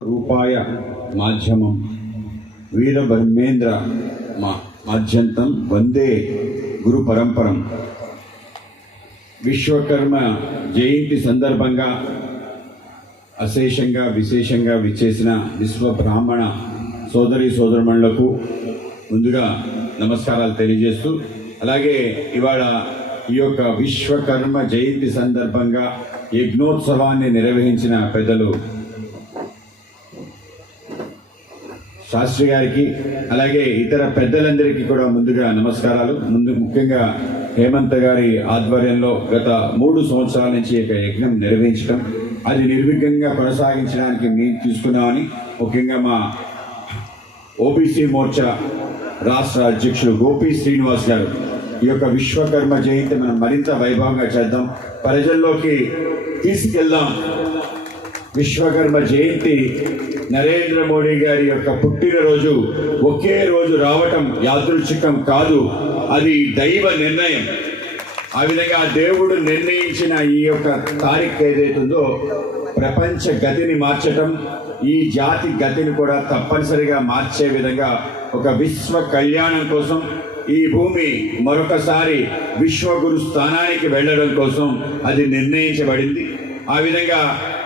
రూపాయ మాధ్యమం వీరబ్రహ్మేంద్ర మా మాధ్యంతం వందే గురు పరంపరం. విశ్వకర్మ జయంతి సందర్భంగా అశేషంగా విశేషంగా విచ్చేసిన విశ్వ బ్రాహ్మణ సోదరి సోదరుమణులకు ముందుగా నమస్కారాలు తెలియజేస్తూ అలాగే ఇవాళ ఈ యొక్క విశ్వకర్మ జయంతి సందర్భంగా యజ్ఞోత్సవాన్ని నిర్వహించిన పెద్దలు శాస్త్రి గారికి అలాగే ఇతర పెద్దలందరికీ కూడా ముందుగా నమస్కారాలు. ముందు ముఖ్యంగా హేమంత్ గారి ఆధ్వర్యంలో గత మూడు సంవత్సరాల నుంచి ఒక యజ్ఞం నిర్వహించడం అది నిర్విఘ్నంగా కొనసాగించడానికి మేము తీసుకున్నామని ముఖ్యంగా మా ఓబీసీ మోర్చా రాష్ట్ర అధ్యక్షుడు గోపి శ్రీనివాస్ గారు. ఈ యొక్క విశ్వకర్మ జయంతి మనం మరింత వైభవంగా చేద్దాం. ప్రజల్లోకి తీసుకెళ్దాం. విశ్వకర్మ జయంతి నరేంద్ర మోడీ గారి యొక్క పుట్టినరోజు ఒకే రోజు రావటం యాదృచ్ఛికం కాదు అది దైవ నిర్ణయం. ఆ విధంగా దేవుడు నిర్ణయించిన ఈ యొక్క తారీఖు ఏదైతుందో ప్రపంచ గతిని మార్చటం ఈ జాతి గతిని కూడా తప్పనిసరిగా మార్చే విధంగా ఒక విశ్వ కళ్యాణం కోసం ఈ భూమి మరొకసారి విశ్వగురు స్థానానికి వెళ్ళడం కోసం అది నిర్ణయించబడింది. ఆ విధంగా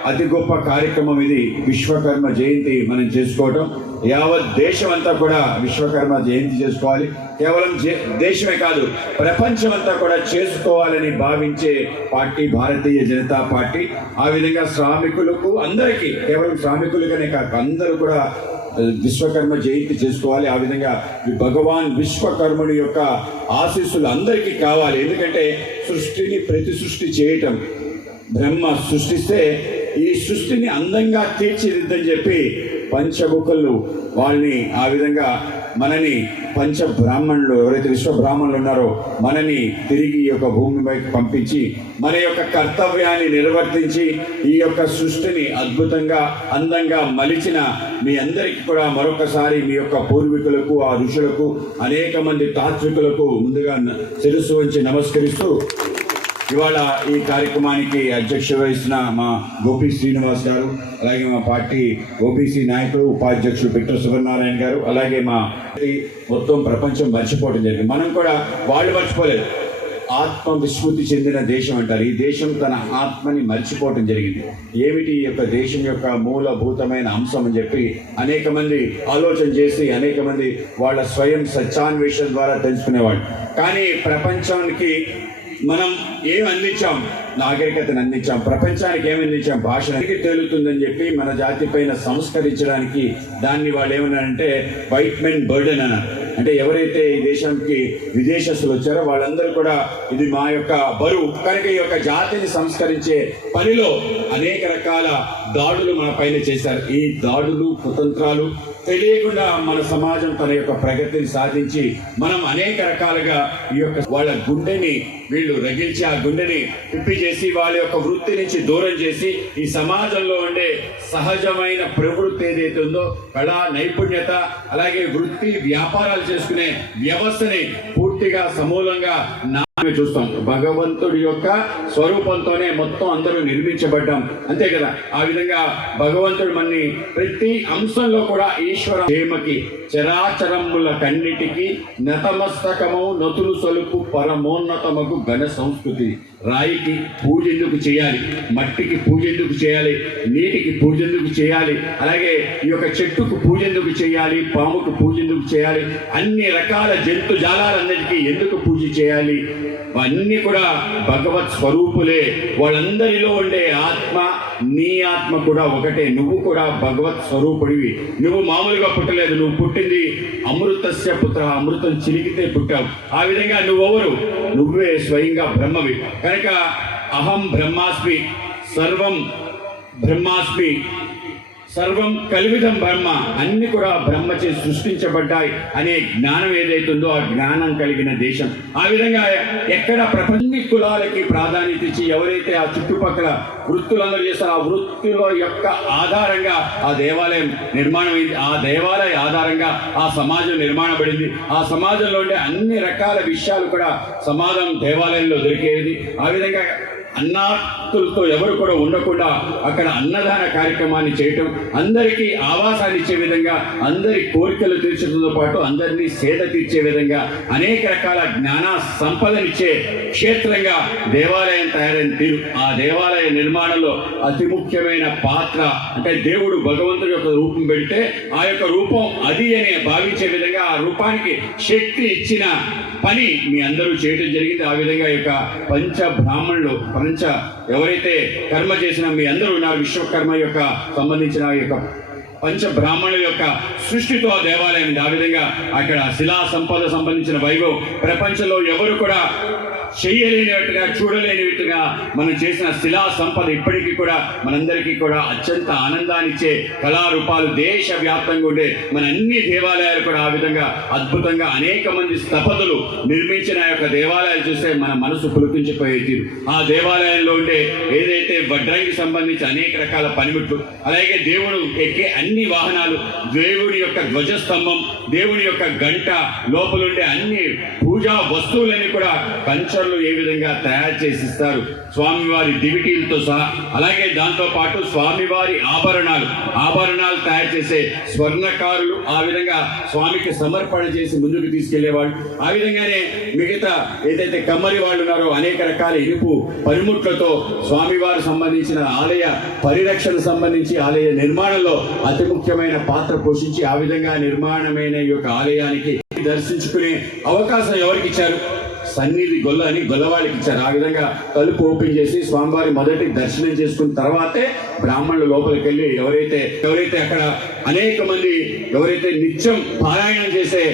అతి గొప్ప కార్యక్రమం ఇది. విశ్వకర్మ జయంతి మనం చేసుకోవటం. యావత్ దేశం అంతా కూడా విశ్వకర్మ జయంతి చేసుకోవాలి. కేవలం జే- దేశమే కాదు ప్రపంచం అంతా కూడా చేసుకోవాలని భావించే పార్టీ భారతీయ జనతా పార్టీ. ఆ విధంగా శ్రామికులకు అందరికీ కేవలం శ్రామికులుగానే కాక అందరూ కూడా విశ్వకర్మ జయంతి చేసుకోవాలి. ఆ విధంగా ఈ భగవాన్ విశ్వకర్ముడి యొక్క ఆశీస్సులు అందరికీ కావాలి. ఎందుకంటే సృష్టిని ప్రతి సృష్టి చేయటం బ్రహ్మ సృష్టిస్తే ఈ సృష్టిని అందంగా తీర్చిదిద్దని చెప్పి పంచముఖులు వాళ్ళని ఆ విధంగా మనని పంచ బ్రాహ్మణులు ఎవరైతే విశ్వ బ్రాహ్మణులు ఉన్నారో మనని తిరిగి ఈ యొక్క భూమిపైకి పంపించి మన యొక్క కర్తవ్యాన్ని నిర్వర్తించి ఈ యొక్క సృష్టిని అద్భుతంగా అందంగా మలిచిన మీ అందరికీ కూడా మరొకసారి మీ యొక్క పూర్వీకులకు ఆ ఋషులకు అనేక మంది తాత్వికులకు ముందుగా తెలుసు శిరస్సు నమస్కరిస్తూ ఇవాళ ఈ కార్యక్రమానికి అధ్యక్ష వహిస్తున్న మా గోపి శ్రీనివాస్ గారు అలాగే మా పార్టీ ఓబీసీ నాయకుడు ఉపాధ్యక్షుడు పిట్ర సుబ్రహ్మణ్యారాయణ గారు అలాగే మా మొత్తం ప్రపంచం మర్చిపోవడం జరిగింది. మనం కూడా వాళ్ళు మర్చిపోలేదు. ఆత్మ విస్మృతి చెందిన దేశం అంటారు. ఈ దేశం తన ఆత్మని మర్చిపోవటం జరిగింది. ఏమిటి ఈ యొక్క దేశం యొక్క మూలభూతమైన అంశం అని చెప్పి అనేక మంది ఆలోచన చేసి అనేక మంది వాళ్ళ స్వయం సత్యాన్వేషణ ద్వారా తెలుసుకునేవాళ్ళు. కానీ ప్రపంచానికి మనం ఏం అందించాం? నాగరికతను అందించాం. ప్రపంచానికి ఏమి అందించాం? భాష తేలుతుందని చెప్పి మన జాతి పైన సంస్కరించడానికి దాన్ని వాళ్ళు ఏమన్నారంటే వైట్ మెన్ బర్డెన్ అన్నారు. అంటే ఎవరైతే ఈ దేశానికి విదేశస్తులు వచ్చారో వాళ్ళందరూ కూడా ఇది మా యొక్క బరువు. కనుక ఈ యొక్క జాతిని సంస్కరించే పనిలో అనేక రకాల దాడులు మన పైన చేశారు. ఈ దాడులు కుతంత్రాలు తెలియకుండా మన సమాజం తన యొక్క ప్రగతిని సాధించి మనం అనేక రకాలుగా ఈ యొక్క వాళ్ళ గుండెని వీళ్ళు రగిల్చి ఆ గుండెని పిప్పి చేసి వాళ్ళ యొక్క వృత్తి నుంచి దూరం చేసి ఈ సమాజంలో ఉండే సహజమైన ప్రవృత్తి ఏదైతే ఉందో కళా నైపుణ్యత అలాగే వృత్తి వ్యాపారాలు చేసుకునే వ్యవస్థని పూర్తిగా సమూలంగా నామే చూస్తాం. భగవంతుడి యొక్క స్వరూపంతోనే మొత్తం అందరూ నిర్మించబడ్డాం. అంతే కదా? ఆ విధంగా భగవంతుడు మన్ని ప్రతి అంశంలో కూడా ఈశ్వర ప్రేమకి చరాచరముల కన్నిటికి నతమస్తకము నతులు సలుపు పరమోన్నతమకు ఘన సంస్కృతి. రాయికి పూజ ఎందుకు చేయాలి? మట్టికి పూజ ఎందుకు చేయాలి? నీటికి పూజ ఎందుకు చేయాలి? అలాగే ఈ యొక్క చెట్టుకు పూజ ఎందుకు చేయాలి? పాముకు పూజ ఎందుకు చేయాలి? అన్ని రకాల జంతు జాలాలన్నిటికీ ఎందుకు పూజ చేయాలి? అన్నీ కూడా భగవత్ స్వరూపులే. వాళ్ళందరిలో ఉండే ఆత్మ నీ ఆత్మ కూడా ఒకటే. నువ్వు కూడా భగవత్ స్వరూపుడివి. నువ్వు మామూలుగా పుట్టలేదు. నువ్వు పుట్టింది అమృతస్య పుత్ర. అమృతం చిలికితే పుట్టావు. ఆ విధంగా నువ్వెవరు? నువ్వే స్వయంగా బ్రహ్మవి. కనుక అహం బ్రహ్మాస్మి సర్వం బ్రహ్మాస్మి. సర్వం కలివిధం బ్రహ్మ. అన్ని కూడా బ్రహ్మచే సృష్టించబడ్డాయి అనే జ్ఞానం ఏదైతుందో ఆ జ్ఞానం కలిగిన దేశం. ఆ విధంగా ఎక్కడ ప్రపంచ కులాలకి ప్రాధాన్యత ఇచ్చి ఎవరైతే ఆ చుట్టుపక్కల వృత్తులందరూ చేస్తారో ఆ వృత్తుల యొక్క ఆధారంగా ఆ దేవాలయం నిర్మాణం అయింది ఆ దేవాలయ ఆధారంగా ఆ సమాజం నిర్మాణపడింది. ఆ సమాజంలో ఉండే అన్ని రకాల విషయాలు కూడా సమాజం దేవాలయంలో దొరికేది. ఆ విధంగా అన్నాతులతో ఎవరు కూడా ఉండకుండా అక్కడ అన్నదాన కార్యక్రమాన్ని చేయటం అందరికీ ఆవాసాన్ని ఇచ్చే విధంగా అందరి కోరికలు తీర్చడంతో పాటు అందరినీ సేద తీర్చే విధంగా అనేక రకాల జ్ఞాన సంపదనిచ్చే క్షేత్రంగా దేవాలయం తయారైన తీరు. ఆ దేవాలయ నిర్మాణంలో అతి ముఖ్యమైన పాత్ర అంటే దేవుడు భగవంతుడి యొక్క రూపం పెడితే ఆ యొక్క రూపం అది అనే భావించే విధంగా ఆ రూపానికి శక్తి ఇచ్చిన పని మీ అందరూ చేయడం జరిగింది. ఆ విధంగా ఈ యొక్క పంచ బ్రాహ్మణులు పంచ ఎవరైతే కర్మ చేసిన మీ అందరూ నా విశ్వకర్మ యొక్క సంబంధించిన యొక్క పంచ బ్రాహ్మణుల యొక్క సృష్టితో దేవాలయం ఉంది. ఆ విధంగా అక్కడ శిలా సంపద సంబంధించిన వైభవం ప్రపంచంలో ఎవరు కూడా చేయలేనిట్టుగా చూడలేనిట్టుగా మనం చేసిన శిలా సంపద ఇప్పటికీ కూడా మనందరికీ కూడా అత్యంత ఆనందాన్నిచ్చే కళారూపాలు దేశ వ్యాప్తంగా ఉండే మన అన్ని దేవాలయాలు కూడా ఆ విధంగా అద్భుతంగా అనేక మంది స్థపతులు నిర్మించిన ఆ యొక్క దేవాలయాలు చూస్తే మన మనసు పులికించిపోయే తీరు ఆ దేవాలయంలో ఉండే ఏదైతే వడ్రంగి సంబంధించి అనేక రకాల పనిముట్లు అలాగే దేవుడు ఎక్కే అన్ని వాహనాలు దేవుడి యొక్క ధ్వజస్తంభం దేవుని యొక్క గంట లోపలుండే అన్ని పూజా వస్తువులన్నీ కూడా కంచర్లు ఏ విధంగా తయారు చేసి ఇస్తారు స్వామివారి దివిటీలతో సహా అలాగే దాంతో పాటు స్వామివారి ఆభరణాలు. ఆభరణాలు తయారు చేసే స్వర్ణకారులు ఆ విధంగా స్వామికి సమర్పణ చేసి ముందుకు తీసుకెళ్ళేవాళ్ళు. ఆ విధంగానే మిగతా ఏదైతే కమ్మరి వాళ్ళు ఉన్నారో అనేక రకాల ఇనుపు పనిముట్లతో స్వామివారు సంబంధించిన ఆలయ పరిరక్షణ సంబంధించి ఆలయ నిర్మాణంలో అతి ముఖ్యమైన పాత్ర పోషించి ఆ విధంగా నిర్మాణమైన ఈ యొక్క ఆలయానికి దర్శించుకునే అవకాశం ఎవరికి ఇచ్చారు? సన్నిధి గొల్ల అని గొల్లవాళ్ళకి ఇచ్చారు. ఆ విధంగా తలుపు ఓపెన్ చేసి స్వామివారి మొదటి దర్శనం చేసుకున్న తర్వాతే బ్రాహ్మణులు లోపలికి వెళ్ళి ఎవరైతే ఎవరైతే అక్కడ అనేక మంది ఎవరైతే నిత్యం పారాయణం చేసే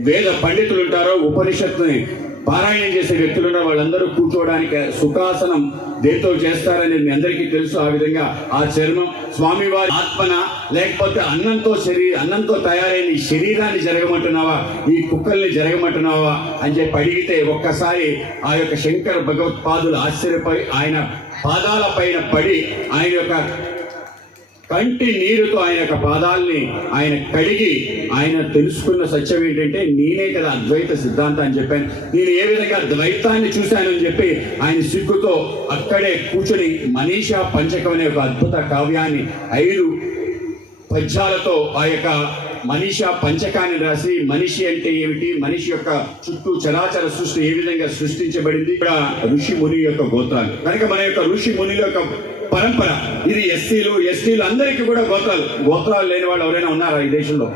వేద పండితులు ఉంటారో ఉపనిషత్తుని పారాయణం చేసే వ్యక్తులు వాళ్ళందరూ కూర్చోవడానికి సుఖాసనం దేంతో చేస్తారని మీ అందరికీ తెలుసు. ఆ విధంగా ఆ చర్మం స్వామివారి ఆత్మన లేకపోతే అన్నంతో శరీర అన్నంతో తయారైన ఈ శరీరాన్ని జరగమంటున్నావా? ఈ కుక్కల్ని జరగమంటున్నావా? అని చెప్పి అడిగితే ఒక్కసారి ఆ యొక్క శంకర భగవత్పాదులు ఆశ్చర్యపై ఆయన పాదాల పైన పడి ఆయన యొక్క కంటి నీరుతో ఆయన యొక్క పాదాల్ని ఆయన కడిగి ఆయన తెలుసుకున్న సత్యం ఏంటంటే నేనే కదా అద్వైత సిద్ధాంతం అని చెప్పాను. నేను ఏ విధంగా ద్వైతాన్ని చూశానని చెప్పి ఆయన సిగ్గుతో అక్కడే కూర్చొని మనీషా పంచకం అనే ఒక అద్భుత కావ్యాన్ని ఐదు పద్యాలతో ఆ యొక్క మనిషి పంచకాన్ని రాసి మనిషి అంటే ఏమిటి? మనిషి యొక్క చుట్టూ చరాచర సృష్టి ఏ విధంగా సృష్టించబడింది? ఇక్కడ ఋషి ముని యొక్క గోత్రాలు. కనుక మన యొక్క ఋషి ముని యొక్క పరంపర. ఇది ఎస్సీలు ఎస్టీలు అందరికీ కూడా గోత్రాలు గోత్రాలు లేని వాళ్ళు ఎవరైనా ఉన్నారా ఈ దేశంలో?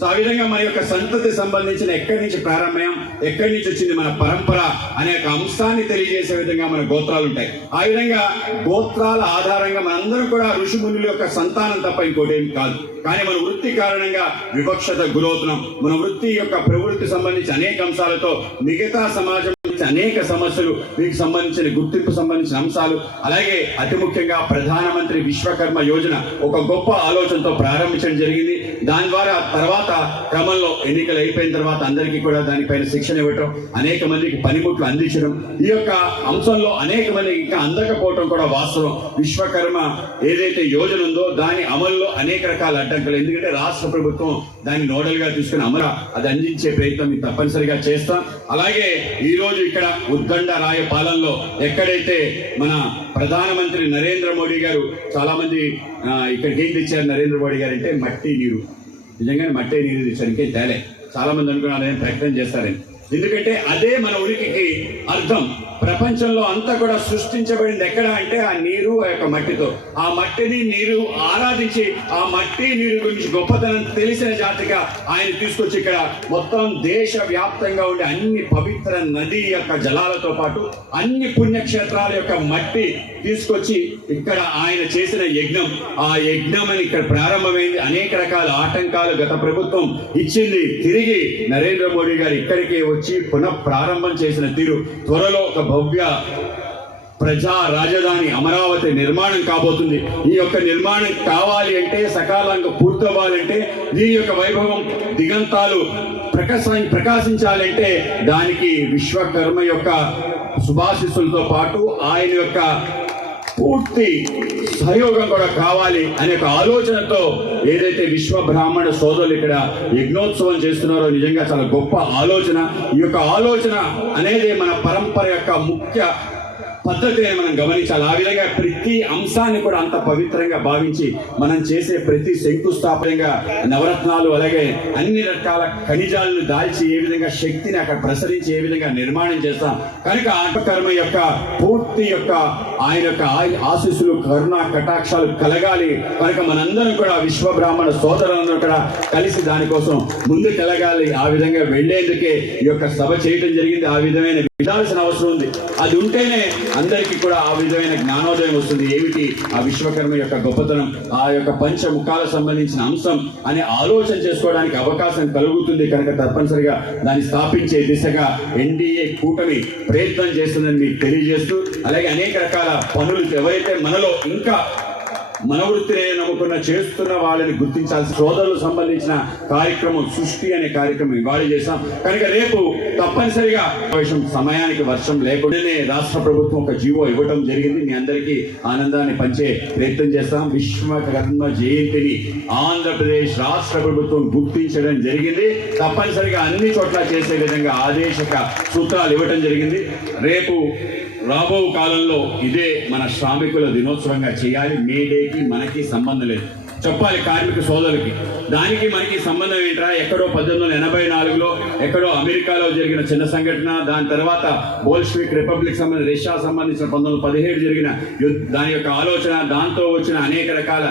సో ఆ విధంగా మన యొక్క సంతతి సంబంధించిన ఎక్కడి నుంచి ప్రారంభం ఎక్కడి నుంచి వచ్చింది మన పరంపర అనే ఒక అంశాన్ని తెలియజేసే విధంగా మన గోత్రాలు ఉంటాయి. ఆ విధంగా గోత్రాల ఆధారంగా మనందరం కూడా ఋషిమునుల యొక్క సంతానం తప్ప ఇంకోటి ఏం కాదు. కానీ మన వృత్తి కారణంగా వివక్షత గురవుతున్నాం. మన వృత్తి యొక్క ప్రవృత్తి సంబంధించి అనేక అంశాలతో మిగతా సమాజం అనేక సమస్యలు మీకు సంబంధించిన గుర్తింపు సంబంధించిన అంశాలు అలాగే అతి ముఖ్యంగా ప్రధానమంత్రి విశ్వకర్మ యోజన ఒక గొప్ప ఆలోచనతో ప్రారంభించడం జరిగింది. దాని ద్వారా తర్వాత క్రమంలో ఎన్నికలు అయిపోయిన తర్వాత అందరికీ కూడా దానిపైన శిక్షణ ఇవ్వటం అనేక మందికి పనిముట్లు అందించడం. ఈ యొక్క అంశంలో అనేక మంది ఇంకా అందకపోవటం కూడా వాస్తవం. విశ్వకర్మ ఏదైతే యోజన ఉందో దాని అమల్లో అనేక రకాల అడ్డంకులు. ఎందుకంటే రాష్ట్ర ప్రభుత్వం దాన్ని నోడల్గా తీసుకుని అమర అది అందించే ప్రయత్నం తప్పనిసరిగా చేస్తాం. అలాగే ఈరోజు ఇక్కడ ఉద్దండ రాయ పాలనలో ఎక్కడైతే మన ప్రధానమంత్రి నరేంద్ర మోడీ గారు చాలామంది ఇక్కడికి ఏం తెచ్చారు నరేంద్ర మోడీ గారు అంటే మట్టి నీరు. నిజంగానే మట్టే నీరు తెచ్చారు ఇంకేం తేలే. చాలా మంది అనుకున్నారు ప్రకటన చేస్తారని. ఎందుకంటే అదే మన ఉనికికి అర్థం. ప్రపంచంలో అంతా కూడా సృష్టించబడింది ఎక్కడ అంటే ఆ నీరు ఆ యొక్క మట్టితో. ఆ మట్టిని నీరు ఆరాధించి ఆ మట్టి నీరు గురించి గొప్పతనం తెలిసిన జాతిగా ఆయన తీసుకొచ్చి ఇక్కడ మొత్తం దేశ వ్యాప్తంగా ఉండే అన్ని పవిత్ర నది యొక్క జలాలతో పాటు అన్ని పుణ్యక్షేత్రాల యొక్క మట్టి తీసుకొచ్చి ఇక్కడ ఆయన చేసిన యజ్ఞం. ఆ యజ్ఞం అని ఇక్కడ ప్రారంభమైంది. అనేక రకాల ఆటంకాలు గత ప్రభుత్వం ఇచ్చింది. తిరిగి నరేంద్ర మోడీ గారు ఇక్కడికి వచ్చి పునః ప్రారంభం చేసిన తీరు త్వరలో ఒక భవ్య ప్రజా రాజధాని అమరావతి నిర్మాణం కాబోతుంది. ఈ యొక్క నిర్మాణం కావాలి అంటే సకాలంగా పూర్తవ్వాలంటే దీని యొక్క వైభవం దిగంతాలు ప్రకాశ ప్రకాశించాలంటే దానికి విశ్వకర్మ యొక్క శుభాశిస్సులతో పాటు ఆయన యొక్క పూర్తి సహయోగం కూడా కావాలి అనే ఒక ఆలోచనతో ఏదైతే విశ్వ బ్రాహ్మణ సోదరులు ఇక్కడ యజ్ఞోత్సవం చేస్తున్నారో నిజంగా చాలా గొప్ప ఆలోచన. ఈ యొక్క ఆలోచన అనేది మన పరంపర యొక్క ముఖ్య పద్ధతిని మనం గమనించాలి. ఆ విధంగా ప్రతి అంశాన్ని కూడా అంత పవిత్రంగా భావించి మనం చేసే ప్రతి శంకుస్థాపనంగా నవరత్నాలు అలాగే అన్ని రకాల ఖనిజాలను దాల్చి ఏ విధంగా శక్తిని అక్కడ ప్రసరించి ఏ విధంగా నిర్మాణం చేస్తాం. కనుక ఆటకర్మ యొక్క పూర్తి యొక్క ఆయన యొక్క ఆశీస్సులు కరుణ కటాక్షాలు కలగాలి. కనుక మనందరం కూడా విశ్వ బ్రాహ్మణ సోదరులందరూ కూడా కలిసి దానికోసం ముందు కలగాలి ఆ విధంగా వెళ్ళేందుకే ఈ యొక్క సభ చేయటం జరిగింది. ఆ విధమైన వినాల్సిన అవసరం ఉంది. అది ఉంటేనే అందరికీ కూడా ఆ విధమైన జ్ఞానోదయం వస్తుంది. ఏమిటి? ఆ విశ్వకర్మ యొక్క గొప్పతనం ఆ యొక్క పంచముఖాలకు సంబంధించిన అంశం అనే ఆలోచన చేసుకోవడానికి అవకాశం కలుగుతుంది కనుక తప్పనిసరిగా దాన్ని స్థాపించే దిశగా ఎన్డీఏ కూటమి ప్రయత్నం చేస్తుందని మీకు తెలియజేస్తూ అలాగే అనేక రకాల పనులు ఎవరైతే మనలో ఇంకా మనవృత్తినే నమ్ముకున్న చేస్తున్న వాళ్ళని గుర్తించాల్సిన సోదరులకు సంబంధించిన కార్యక్రమం సృష్టి అనే కార్యక్రమం ఇవాళ చేశాం. కనుక రేపు తప్పనిసరిగా వర్షం సమయానికి వర్షం లేకుండానే రాష్ట్ర ప్రభుత్వం ఒక జీవో ఇవ్వటం జరిగింది. మీ అందరికీ ఆనందాన్ని పంచే ప్రయత్నం చేస్తాం. విశ్వకర్మ జయంతిని ఆంధ్రప్రదేశ్ రాష్ట్ర ప్రభుత్వం గుర్తించడం జరిగింది. తప్పనిసరిగా అన్ని చోట్ల చేసే విధంగా ఆదేశక సూత్రాలు ఇవ్వటం జరిగింది. రేపు రాబో కాలంలో ఇదే మన శ్రామికుల దినోత్సవంగా చేయాలి. మే డేకి మనకి సంబంధం లేదు. చెప్పాలి కార్మిక సోదరులకి. దానికి మనకి సంబంధం ఏంట్రా? ఎక్కడో పద్దెనిమిది వందల ఎనభై నాలుగులో ఎక్కడో అమెరికాలో జరిగిన చిన్న సంఘటన దాని తర్వాత బోల్స్విక్ రిపబ్లిక్ సంబంధించిన రష్యా సంబంధించిన పంతొమ్మిది వందల పదిహేడు జరిగిన దాని యొక్క ఆలోచన దాంతో వచ్చిన అనేక రకాల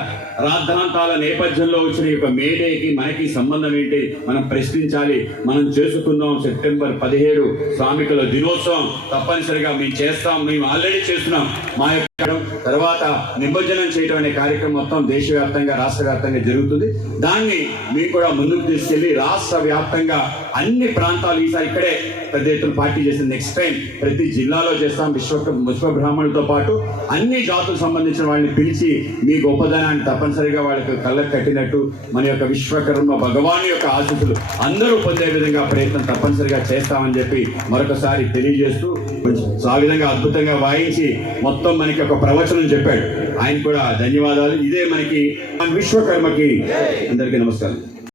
రాద్ధాంతాల నేపథ్యంలో వచ్చిన యొక్క మేడేకి మనకి సంబంధం ఏంటి? మనం ప్రశ్నించాలి. మనం చేసుకుందాం. సెప్టెంబర్ పదిహేడు శ్రామికుల దినోత్సవం తప్పనిసరిగా మేము చేస్తాం. మేము ఆల్రెడీ చేస్తున్నాం. మా యొక్క తర్వాత నిమజ్జనం చేయడం అనే కార్యక్రమం మొత్తం దేశవ్యాప్తంగా రాష్ట్ర వ్యాప్తంగా జరుగుతుంది. దాన్ని మేము కూడా ముందుకు తీసుకెళ్ళి రాష్ట్ర వ్యాప్తంగా అన్ని ప్రాంతాలు ఈసారి ఇక్కడే పెద్ద ఎత్తున పార్టీ చేసిన నెక్స్ట్ టైం ప్రతి జిల్లాలో చేస్తాం. విశ్వ విశ్వ బ్రాహ్మణులతో పాటు అన్ని జాతులకు సంబంధించిన వాళ్ళని పిలిచి మీ గొప్పదనాన్ని తప్పనిసరిగా వాళ్ళకి కళ్ళకు కట్టినట్టు మన యొక్క విశ్వకర్మ భగవాన్ యొక్క ఆశీస్సులు అందరూ పొందే విధంగా ప్రయత్నం తప్పనిసరిగా చేస్తామని చెప్పి మరొకసారి తెలియజేస్తూ కొంచెం ఆ విధంగా అద్భుతంగా వాయించి మొత్తం మనకి ఒక ప్రవచనం చెప్పాడు. ఆయన కూడా ధన్యవాదాలు. ఇదే మనకి మన విశ్వకర్మకి అందరికీ నమస్కారం.